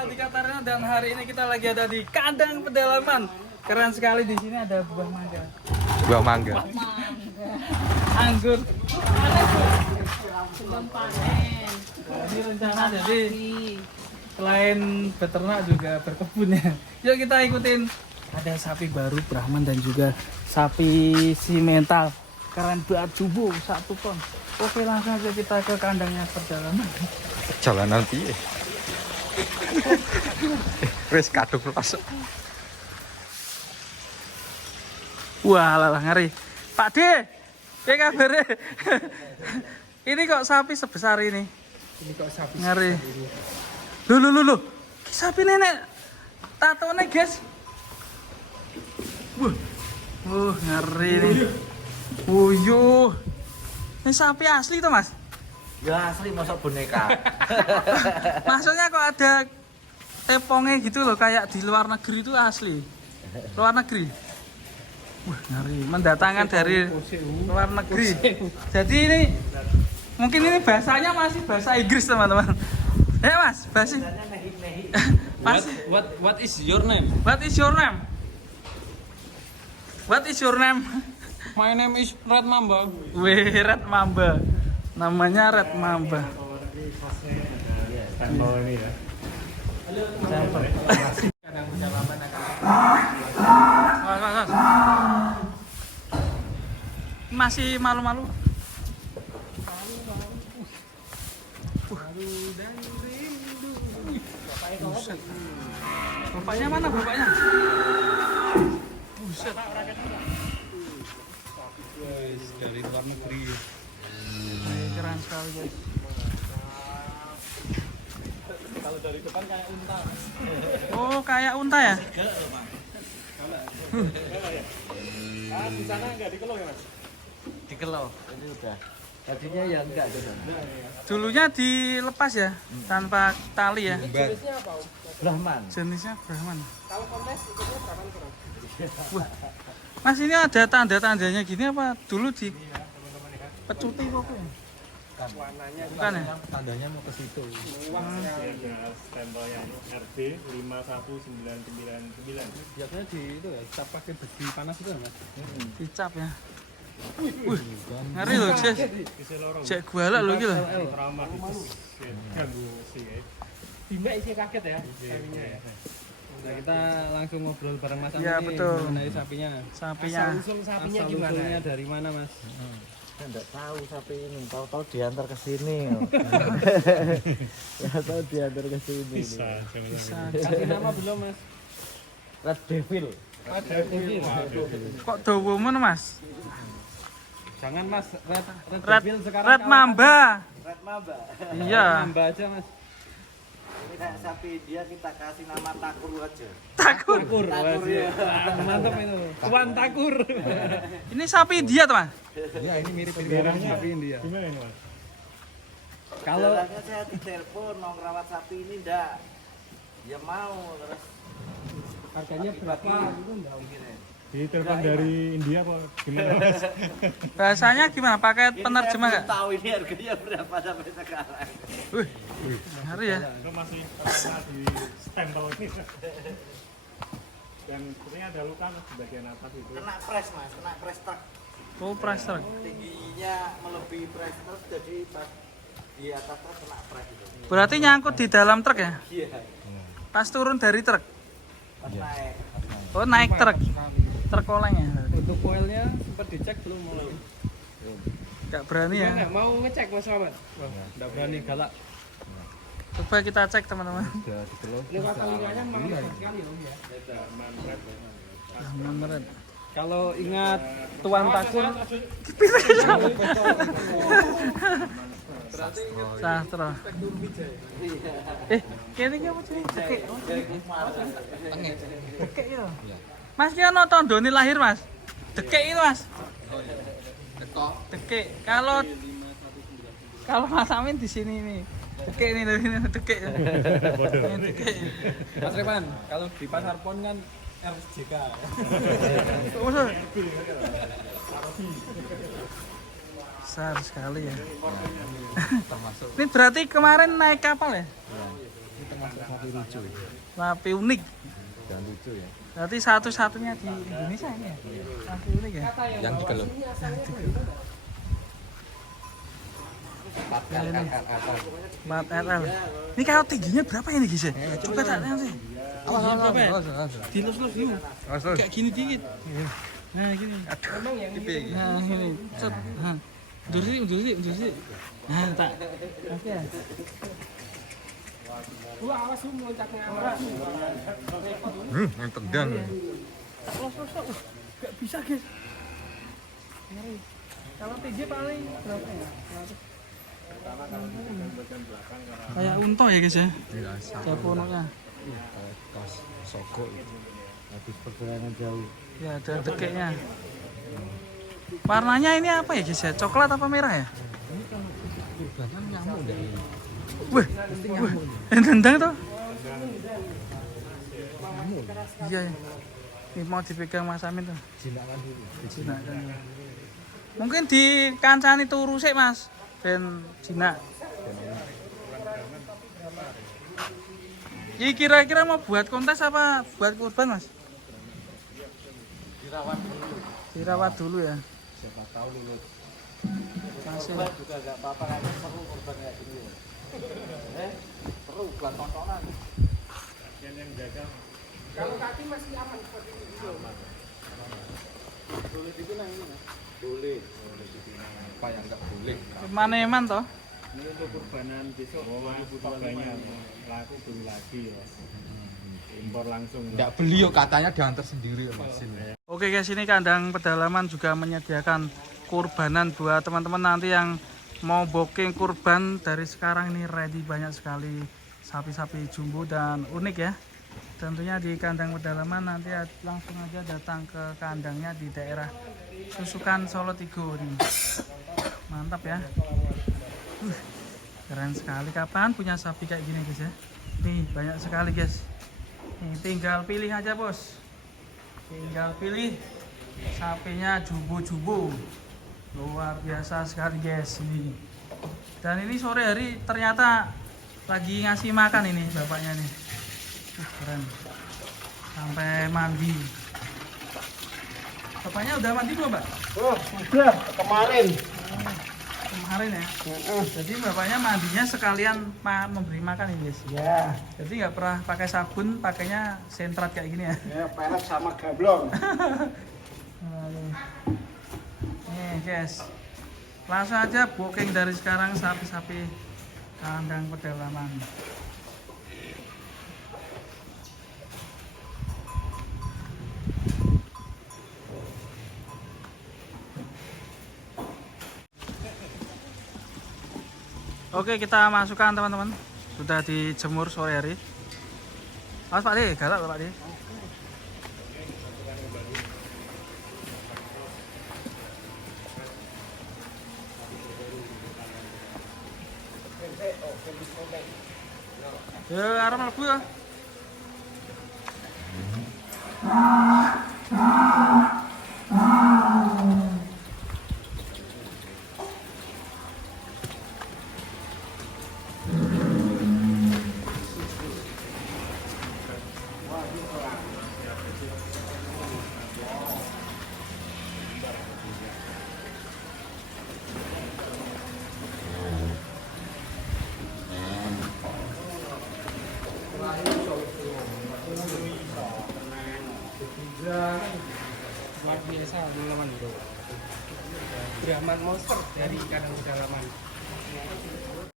Aldi Katarina dan hari ini kita lagi ada di kandang pedalaman. Keren sekali, di sini ada buah mangga. Buah mangga. Anggur. Belum panen. Ini rencana jadi selain beternak juga berkebun ya. Yuk kita ikutin. Ada sapi baru Brahman dan juga sapi simental. Keren banget, subuh 1 ton. Oke, langsung aja kita ke kandangnya pedalaman. Jalanan piye? Wis kadung masuk. Wah, lalah ngeri. Pak D, ya kabarnya? Ini kok sapi sebesar ini? Ini kok sapi Ngeri. Lu. Sapi nenek. Tatone, guys. Ngeri nih. Wuyuh. Ini sapi asli tuh, Mas? Ya asli masuk boneka. Maksudnya kok ada tepongnya gitu loh, kayak di luar negeri itu asli. Luar negeri. Wah, ngeri. Mendatangkan dari luar negeri. Jadi ini mungkin ini bahasanya masih bahasa Inggris, teman-teman. Ya, Mas, bahasa. Mas, What is your name? what is your name? What is your name? My name is Red Mamba. Wih, Red Mamba. Namanya Red Mamba. Mas. Masih malu-malu. Buset. Bapaknya mana bapaknya? Buset. Dari luar negeri. Keren sekali, guys. Kalau dari depan kayak unta. Oh, kayak unta ya? Di sana nggak dikelo ya, Mas? Dikelo. Ini udah. Tadinya ya enggak gitu. Dulunya dilepas ya, tanpa tali ya. Brahman. Jenisnya Brahman. Kalau kontes ikutnya Brahman kurang. Wah. Mas, ini ada tanda-tandanya gini apa? Dulu di pecuti kok ya? Bukan ya? Tandanya mau ke situ. Ada stempel yang RB 51999. Biasanya di itu ya, kita pakai besi panas itu Mas. Dicap ya. Wih, ngeri loh, Jess. Cek guala loh gitu. Ramah itu ganggu sih ya. Timbak isi kaget ya, sapinya ya. Nah, kita langsung ngobrol bareng Mas Iya, betul. mengenai sapinya. Sapinya. Sapinya gimana? Usulnya dari mana, Mas? Saya enggak tahu sapi ini, tahu-tahu diantar ke sini. Ya tahu diantar ke sini. Bisa. Kasih nama belum, Mas? Red Devil. Kok dawa men, Mas? Jangan, Mas. Red Red, Devil sekarang Red Mamba. Red Mamba. Iya. Mamba aja, Mas. Ini kayak sapi India kita kasih nama Takur aja. Takut. Takur. Takur ya. Mantap itu. Tuan Takur. Ini sapi India, teman. Ya, ini mirip-mirip sapi India. Gimana ini, Mas? Kalau Jalannya saya ditelepon mau ngerawat sapi ini enggak. Ya mau terus harganya berapa gitu enggak mungkin ya? Ditelepon dari India apa gimana, Mas? Bahasanya gimana? Pakai penerjemah nggak? Tahu ini harganya berapa sampai sekarang. Wih, ngeri ya. Itu masih karena di stempel ini. Dan sepertinya ada luka Mas, di bagian atas itu. Kena press Mas, kena press truk. Oh, price truck. Tingginya melebihi press truk jadi pas di atas truk kena press itu. Berarti nyangkut di dalam truk ya? Iya. Pas turun dari truk. Pas naik. Oh, naik truk. Truk oleng ya. Untuk koilnya sempat dicek belum mau? Gak berani ya. Enggak mau ngecek Mas Ahmad. Enggak berani galak. Coba kita cek, teman-teman. Lewat pengirangan memang sekali Om ya. Meret. Kalau ingat Tuan Takur Sastro. Kene iki apa jenenge? Dekek. Dekek itu. Mas ki ono tandane lahir, Mas. Dekek itu, Mas. Dekek. Kalau Mas Amin di sini nih. Dekek ini dekek. Ini dekek. Mas Revan, kalau di Pasar Pon kan RSJK. Maksud? Besar sekali ya. Ini berarti kemarin naik kapal ya? termasuk sapi lucu. Sapi unik. Dan lucu ya. Berarti satu-satunya di Indonesia ini ya? Sapi unik ya? Yang dikeluk. Mat RL. Ini kalau tingginya berapa ini guys ya? Coba tak lihat sih. Berapa ya? Dilus-lus dulu. Kayak gini dikit. Nah gini. Emang yang ini. Nah gini. Cet. Nah. Undur sih. Nah tak. Oke. Wah, awas lu loncatnya. Yang tegang. Los. Gak bisa guys. Ngeri. Kalau tinggi paling berapa ya? Kayak unta ya guys ya? Iya, Kayak ponoknya. Kas sogok itu. Habis perjalanan jauh. Ya ada dekeknya. Warnanya ini apa ya guys ya? Coklat apa merah ya? Kurban nyamuk enggak ini? Wah, tendang tuh. Iya ya. Ini mau dipegang Mas Amin tuh. Jinakan dulu. Dijinakkan. Mungkin di kancani turu sik Mas. Ben jinak. Ini kira-kira mau buat kontes apa buat kurban Mas? Dirawat dulu ya. Siapa tahu lulus. Masih. Juga enggak apa-apa kan seru kurban kayak gini. Seru buat tontonan. Yang jaga Kalau kaki masih aman seperti ini. Boleh dipinang ini Mas. Boleh. Apa yang enggak boleh? Maneman toh? ini untuk kurbanan besok butuh banyak laku beli lagi ya. Impor langsung. Enggak beli yuk katanya diantar sendiri ya Mas. Oke guys, ini kandang pedalaman juga menyediakan kurbanan buat teman-teman nanti yang mau booking kurban dari sekarang. Ini ready banyak sekali sapi-sapi jumbo dan unik ya. Tentunya di kandang pedalaman nanti langsung aja datang ke kandangnya di daerah Susukan Solo Tigo nih. Mantap ya. Keren sekali. Kapan punya sapi kayak gini guys ya? Nih banyak sekali guys. Nih tinggal pilih aja bos. Tinggal pilih sapinya jumbo-jumbo. Luar biasa sekali guys ini. Dan ini sore hari ternyata lagi ngasih makan ini bapaknya nih. Keren. Sampai mandi. Bapaknya udah mandi belum, Mbak? Oh, udah kemarin. Kemarin ya. Jadi bapaknya mandinya sekalian memberi makan ini, guys. Ya, Jadi nggak pernah pakai sabun, pakainya sentrat kayak gini ya. ya peres sama gablong. Nih, guys. Langsung aja booking dari sekarang sapi-sapi kandang pedalaman. Oke, kita masukkan teman-teman. Sudah dijemur sore hari. Awas Pak De, galak Pak De. Ya, arep mlebu ya. Luar biasa teman-teman bro. Brahman monster dari kandang pedalaman.